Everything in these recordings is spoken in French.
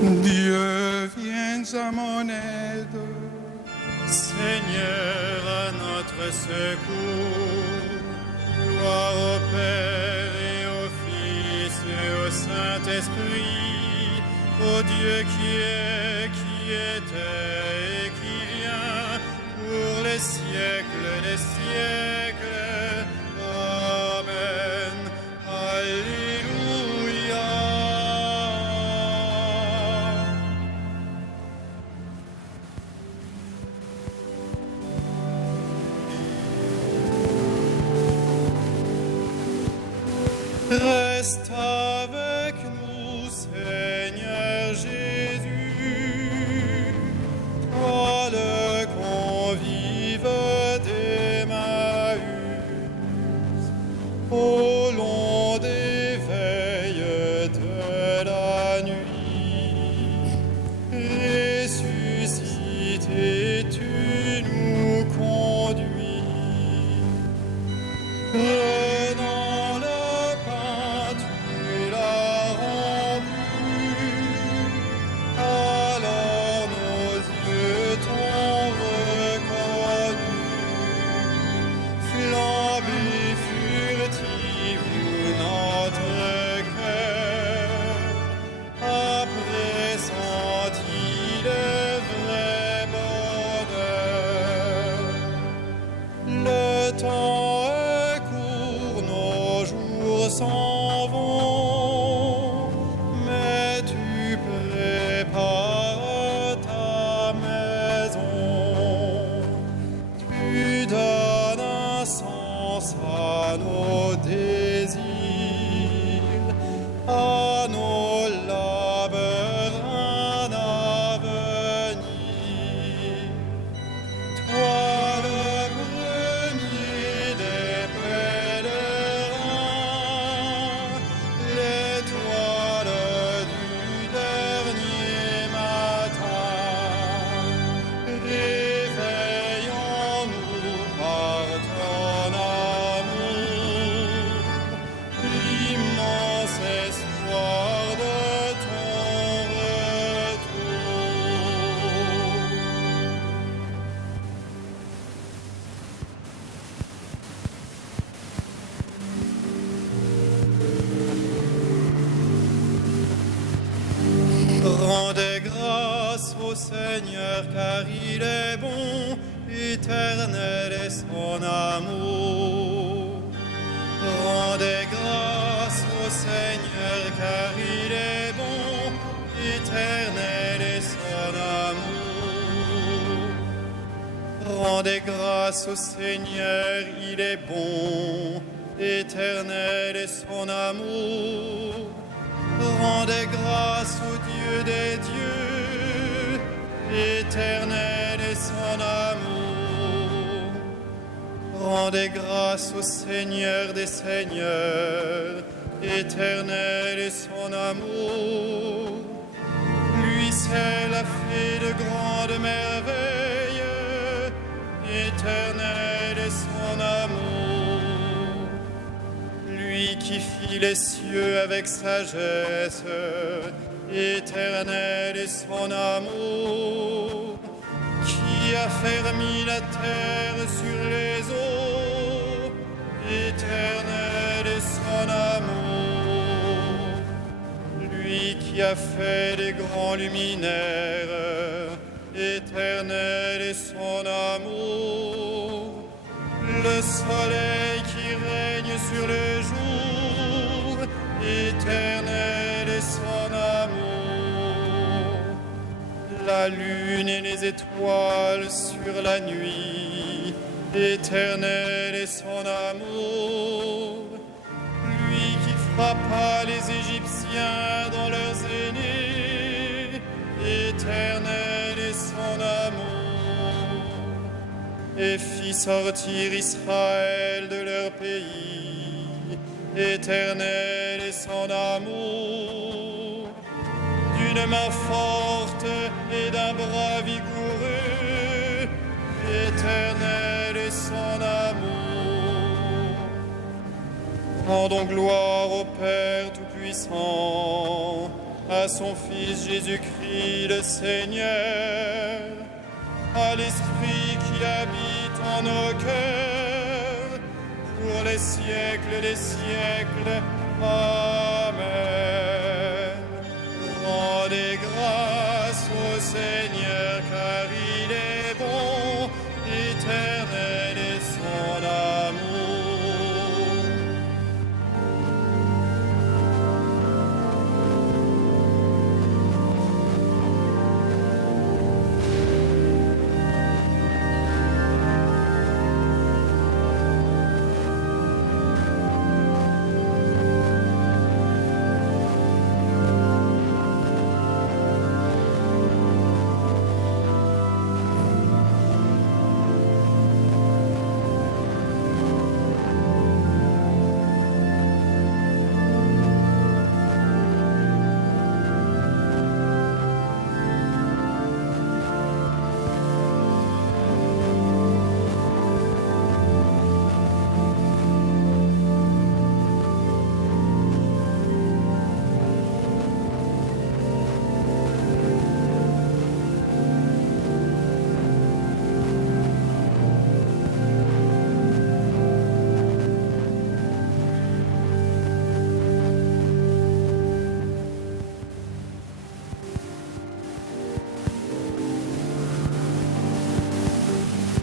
Dieu, viens à mon aide. Seigneur, à notre secours. Gloire au Père et au Fils et au Saint-Esprit, au Dieu qui est, qui était et qui vient, pour les siècles des siècles. Amen. Alléluia. Reste avec nous, Seigneur Jésus, toi le convive d'Emmaüs, au long des veilles de la nuit. Ressuscité, tu nous conduis. Prenant le pain, tu l'as rompu, alors nos yeux t'ont reconnu. Flamme furtive notre cœur a pressenti le vrai bonheur. Le temps est court, nos jours s'en vont, mais tu prépares ta maison. Tu donnes un sens à nos désirs, à nos labeurs un avenir. Toi le premier des pèlerins, l'étoile du dernier matin, réveillons-nous par ton amour, l'immense espoir de ton retour. Rendez grâce au Seigneur car il est bon, éternel est son amour. Rendez grâce au Seigneur car il est bon, éternel est son amour. Rendez grâce au Seigneur, il est bon, éternel est son amour. Rendez grâce au Dieu des dieux, éternel est son amour. Rendez grâce au Seigneur des seigneurs, éternel est son amour. Lui seul a fait de grandes merveilles, éternel est son amour. Lui qui fit les cieux avec sagesse, éternel est son amour. Qui a fermi la terre sur les eaux, éternel est son amour. Lui qui a fait les grands luminaires, éternel est son amour. Le soleil qui règne sur le jour, éternel est son amour. La lune et les étoiles sur la nuit, éternel est son amour. Lui qui frappa les Égyptiens dans leurs aînés, éternel est son amour. Et fit sortir Israël de leur pays, éternel est son amour. D'une main forte et d'un bras vigoureux, éternel est son amour. Rendons gloire au Père Tout-Puissant, à son Fils Jésus-Christ le Seigneur, à l'Esprit qui habite en nos cœurs, pour les siècles des siècles. Amen. Rendez grâce au Seigneur, car il est bon, éternel est son amour.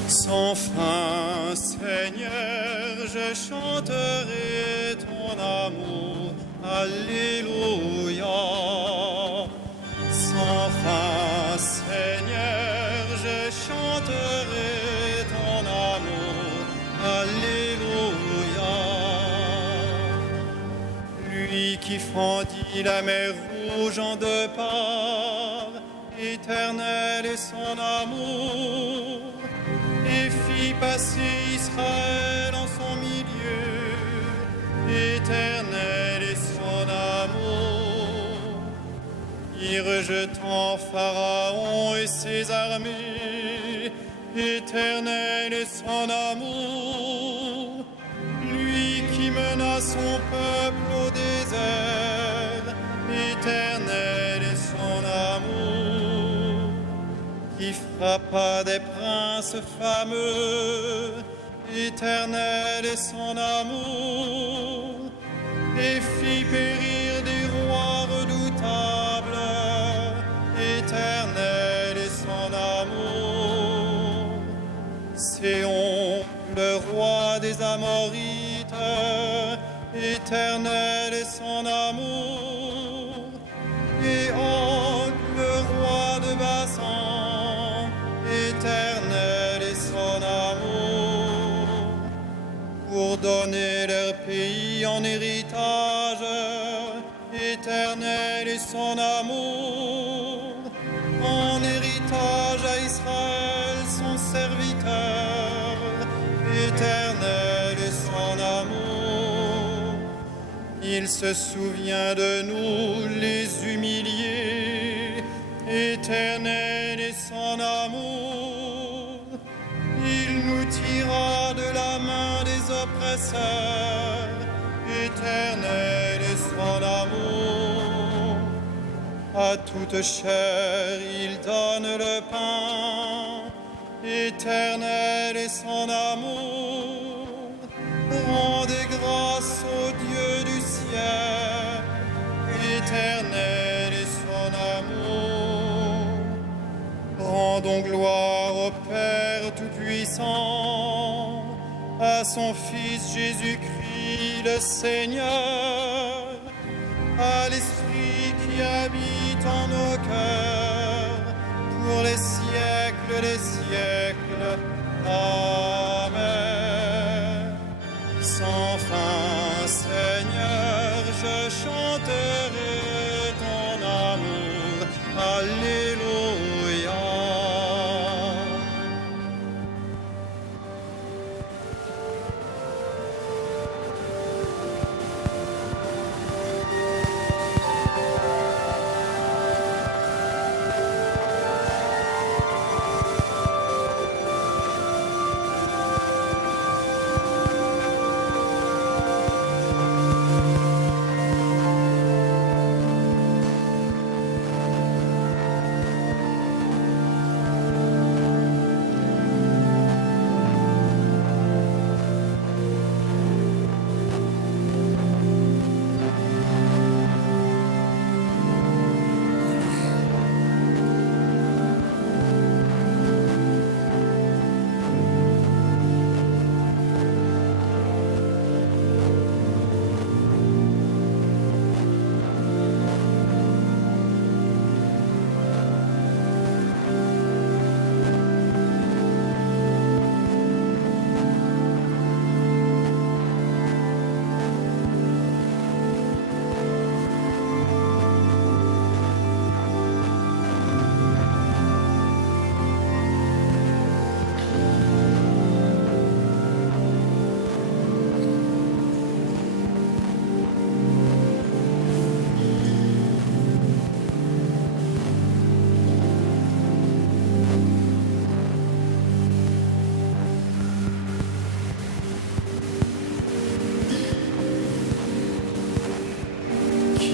Sans fin, Seigneur, je chanterai ton amour. Alléluia. Sans fin, Seigneur, je chanterai ton amour. Alléluia. Lui qui fendit la mer rouge en deux parts, éternel est son amour, et fit passer Israël en son milieu, éternel est son amour. Y rejetant Pharaon et ses armées, éternel est son amour. Lui qui mena son peuple au désert, éternel est son amour. Qui frappa des princes fameux, éternel est son amour, et fit périr des rois redoutables, éternel est son amour. Séon, le roi des Amorites, éternel est son amour, et Og, le roi de Bassan, éternel est son amour, pour donner leur pays en héritage, éternel est son amour, en héritage à Israël son serviteur, éternel est son amour. Il se souvient de nous les humiliés, éternel est son amour. Il nous tira de la main des oppresseurs, éternel est son amour. À toute chair il donne le pain, éternel est son amour. Rendez grâce au Dieu du ciel, éternel est son amour. Rendons gloire au Père Tout-Puissant, à son Fils Jésus-Christ le Seigneur, à l'Esprit qui habite en nos cœurs, pour les siècles des siècles. Amen. Sans fin, Seigneur, je chanterai ton amour. Alléluia.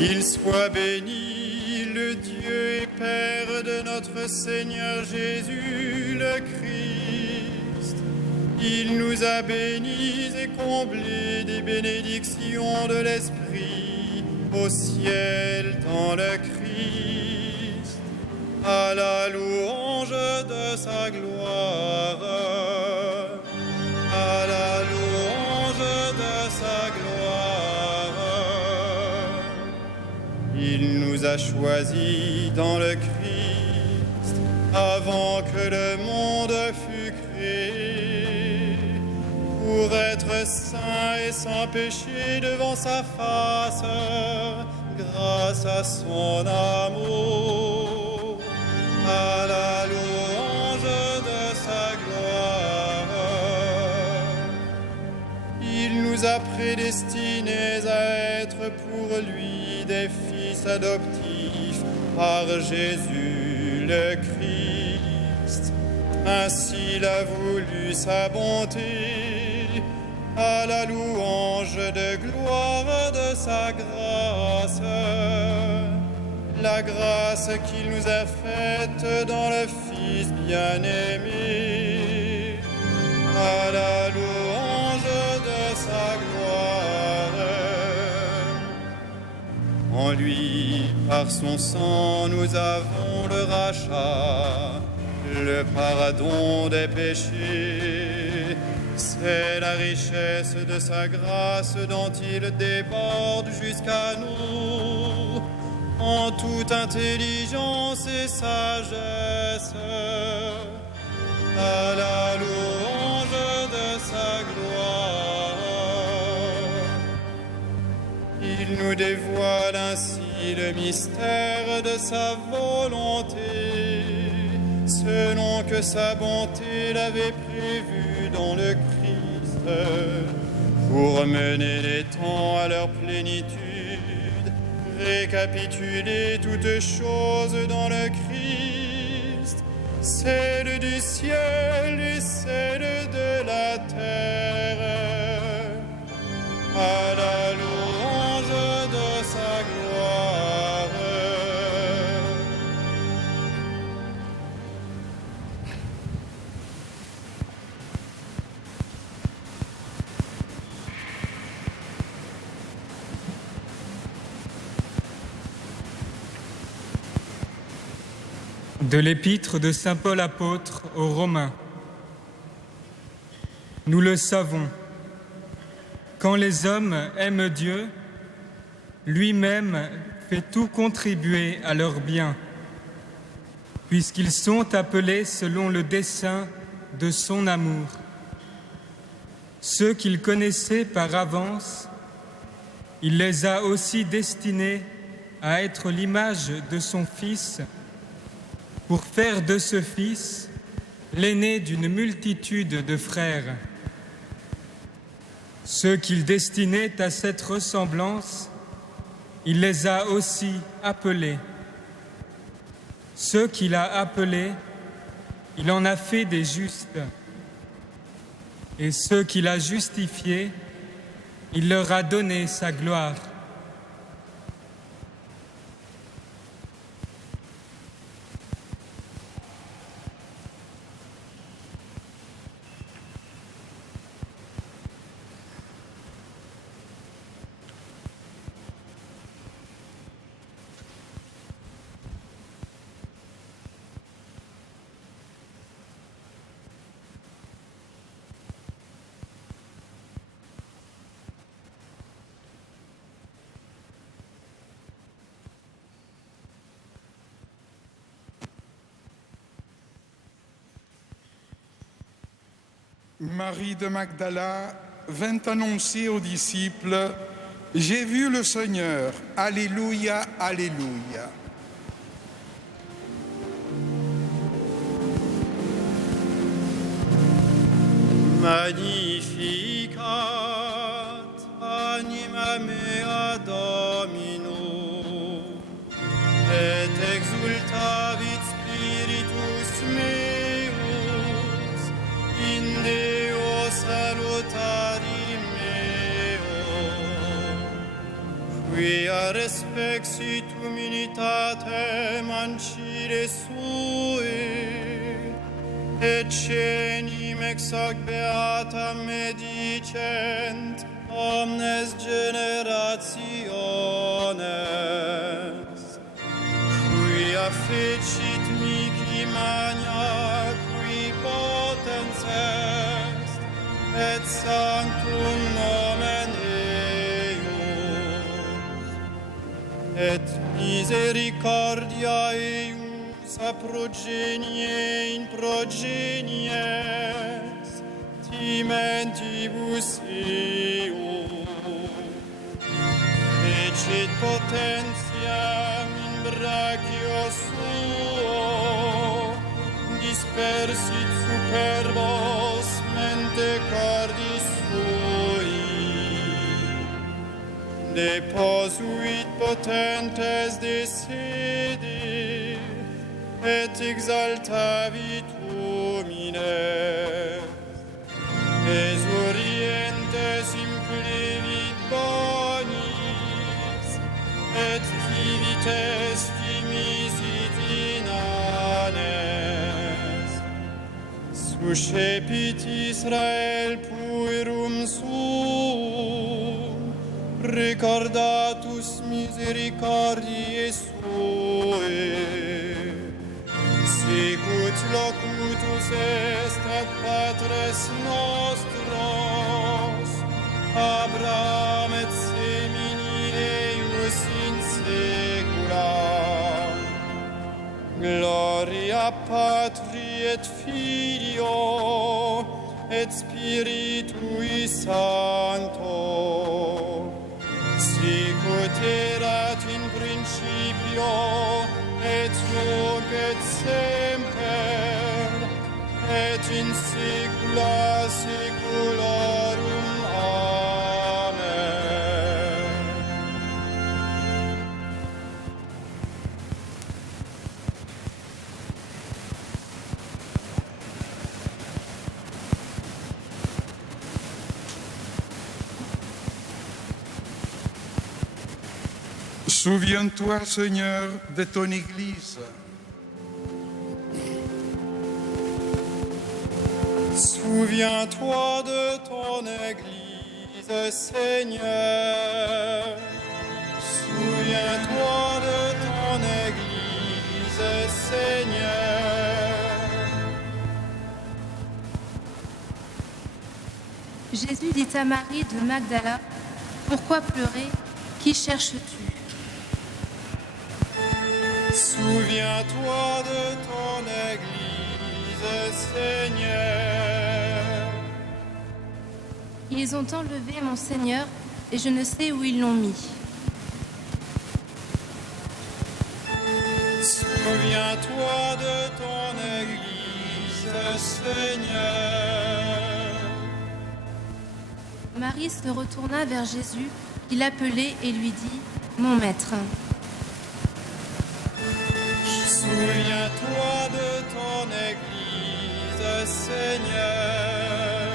Qu'il soit béni, le Dieu et Père de notre Seigneur Jésus le Christ. Il nous a bénis et comblés des bénédictions de l'Esprit au ciel dans le Christ, à la louange de sa gloire, à la louange de sa gloire. Il nous a choisis dans le Christ avant que le monde fût créé, pour être saints et sans péché devant sa face, grâce à son amour, à la louange de sa gloire. Il nous a prédestinés à être pour lui des fils adoptifs par Jésus le Christ. Ainsi il a voulu sa bonté, à la louange de gloire de sa grâce, la grâce qu'il nous a faite dans le Fils bien-aimé, à la louange de sa gloire. En lui, par son sang, nous avons le rachat, le pardon des péchés. C'est la richesse de sa grâce dont il déborde jusqu'à nous, en toute intelligence et sagesse, à la louange de sa gloire. Il nous dévoile ainsi le mystère de sa volonté, selon que sa bonté l'avait prévu dans le Christ, pour mener les temps à leur plénitude, récapituler toutes choses dans le Christ, celle du ciel et celle de la terre, à la louange de sa gloire. De l'épître de saint Paul apôtre aux Romains. Nous le savons, quand les hommes aiment Dieu, lui-même fait tout contribuer à leur bien, puisqu'ils sont appelés selon le dessein de son amour. Ceux qu'il connaissait par avance, il les a aussi destinés à être l'image de son Fils, pour faire de ce Fils l'aîné d'une multitude de frères. Ceux qu'il destinait à cette ressemblance, il les a aussi appelés. Ceux qu'il a appelés, il en a fait des justes. Et ceux qu'il a justifiés, il leur a donné sa gloire. Marie de Magdala vint annoncer aux disciples: « J'ai vu le Seigneur, Alléluia, Alléluia. » Magnificat anima mea Domino, et exultavit spiritus meus in Deo salutari meo, quia respeksitum unitatem ancire sue, et cenim ex hoc beatam medicent omnes generationes, quia fecit mihi magna, qui potens est, et sanctum nomen eius, et misericordia eius a progenie in progenies, timentibus eius, fecit potentiam in brachio suo, dispersit superbos mente cordis sui, deposuit potentes de sede, et exaltavit homines, exurientes implevit bonis, et tibites dimisit inanes. Suscepit Israel puerum suum, recordatus misericordiae suae, sicut locutus est ad patres nostros, Abraham et semini eius in saecula. Gloria Patri et Filio et Spiritui Sancto, sicut erat in principio et nunc et semper et in saecula saeculorum. Amen. Souviens-toi, Seigneur, de ton Église. Souviens-toi de ton Église, Seigneur. Souviens-toi de ton Église, Seigneur. Jésus dit à Marie de Magdala, « Pourquoi pleurer? Qui cherches-tu » Souviens-toi de ton Église, Seigneur. Ils ont enlevé mon Seigneur et je ne sais où ils l'ont mis. Souviens-toi de ton Église, Seigneur. Marie se retourna vers Jésus, qui l'appelait et lui dit, « Mon maître ». Souviens-toi de ton Église, Seigneur.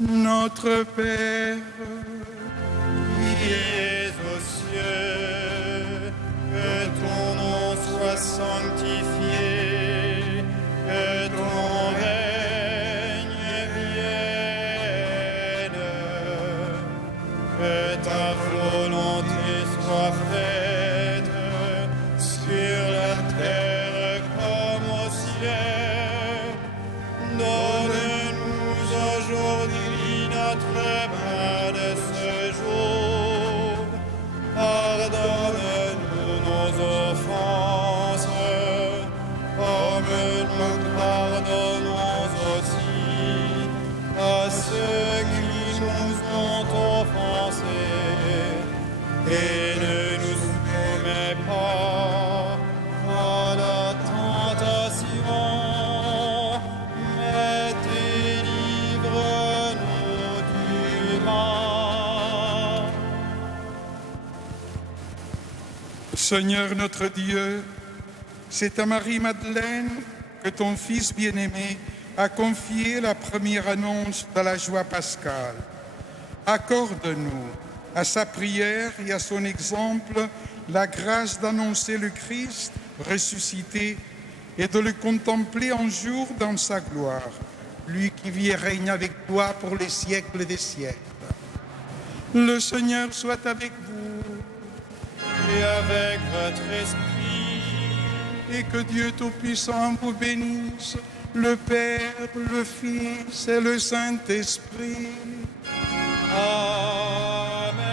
Notre Père, qui es aux cieux, que ton nom soit sanctifié, que ton règne vienne, que ta volonté soit faite sur la terre comme au ciel. Donne-nous aujourd'hui notre pain de ce jour. Pardonne-nous nos offenses, comme nous pardonnons aussi à ceux qui nous ont offensés. Et ne nous soumets pas à la tentation, mais délivre-nous du mal. Seigneur notre Dieu, c'est à Marie-Madeleine que ton Fils bien-aimé a confié la première annonce de la joie pascale. Accorde-nous à sa prière et à son exemple, la grâce d'annoncer le Christ ressuscité et de le contempler un jour dans sa gloire, lui qui vit et règne avec toi pour les siècles des siècles. Le Seigneur soit avec vous. Et avec votre esprit. Et que Dieu Tout-Puissant vous bénisse, le Père, le Fils et le Saint-Esprit. Amen.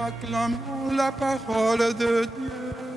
Acclamons la parole de Dieu.